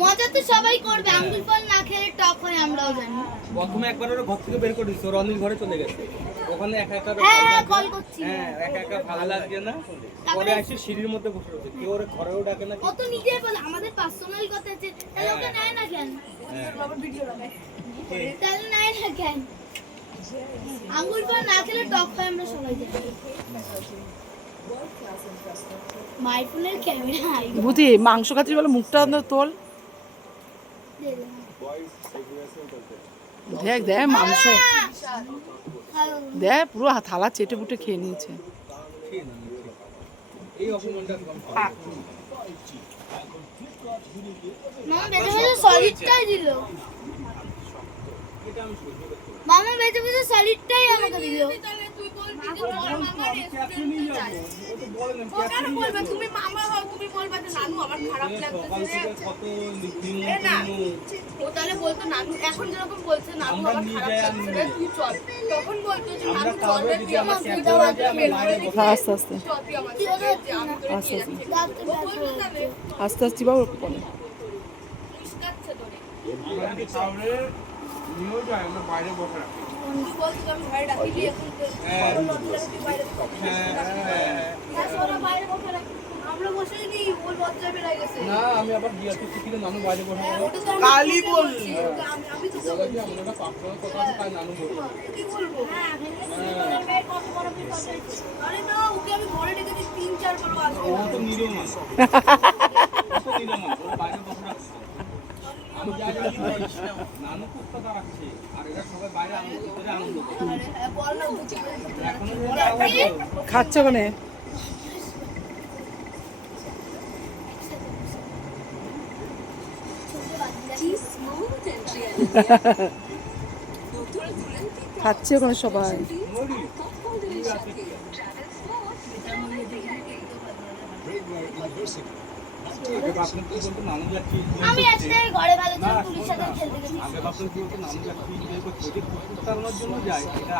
মজা তো সবাই করবে, আঙ্গুল ফল না খেলে টক হয় আমরাও জানি। প্রথমে একবার ওরা ঘর থেকে বের করে দিচ্ছে, ওর অনিল ঘরে চলে গেছে, ওখানে একা একা হ্যাঁ কল করছি। হ্যাঁ একা একা ভালো লাগছে না, পরে এসে সিঁড়ির মধ্যে বসে রয়েছে, কেউ ওর ঘরেও ডাকে না। ও তো নিজেই বলে আমাদের পার্সোনাল কথা আছে, তাহলে ওকে নেয় না কেন? বাবার ভিডিও লাগায় তাহলে নেয় না কেন? আঙ্গুল ফল না খেলে টক হয় আমরা সবাই জানি। মাই ফোনের ক্যামেরা বুঝি মাংস খাচ্ছিস বলে মুখটা তোল। দেখ দেখ মাংস দেখ পুরো থালা চেটে পুটে খেয়ে নিয়েছে। এই অপমানটা মামা বেঁচে বেঁচে সলিডটাই দিল। মামা বেঁচে বেঁচে সলিডটাই আমাকে দিল। তাহলে তুই বলবি যে তোর মামা রেস্টুরেন্টে যায় ও কেন বলবে তুমি মামা হও তুমি বলবে যে নানু আমার খারাপ লাগতেছে রে না ও তাহলে বলতো নানু এখন যেরকম বলছে নানু আমার খারাপ লাগছে রে তুই চল তখন বলতো যে নানু চল রে তুই আমার সুবিধা হবে আস্তে আস্তে চল তুই আমার সাথে আমি তোরে নিয়ে যাচ্ছি ও বলবে তাহলে আস্তে আস্তে বাবু বলে ইসকাচ্ছে তোরে নিয়েও যায়, আমরা বাইরে বসে রাখি। তুই বলছিস আমি ঘরে রাখি এখন তুই বাইরে ওরা বাইরে বসে রাখি আমরা বসেই নি ওর লজ্জা বেড়ে গেছে না আমি আবার বিয়াতে শিখিলে নানু বাইরে বসে হ্যাঁ, বলো। ওটা তো কালি বললি আমি তো বলো যে আমাদের একটা পার্সোনাল কথা আছে, তাই নানু বলবো। কি বলবো হ্যাঁ কত বড় বিপদ হয়েছে আরে না ওকে আমি ঘরে ডেকেছি 3-4 বার আসবে ও তো নিরীহ মানুষ, ও তো নিরীহ মানুষ, ও বাইরে বসে রাখছে। আমি যা জানি নানু খুব কথা রাখছে, আর এরা সবাই বাইরে আনন্দ করে আনন্দ করে। বল না বুঝি এখনো তো যাওয়া হয়তো। খাচ্ছে ওখানে খাচ্ছে ওখানে সবাই। আগে ভাবতাম কি বলতো নানু যাচ্ছি, আমি আজকে ঘরে ভালো ছিল, পুলিশ সাথে খেলতে গেছি। আগে ভাবতাম কি বলতো নানু যাচ্ছি, প্রজেক্ট করতে জন্য যায়, এটা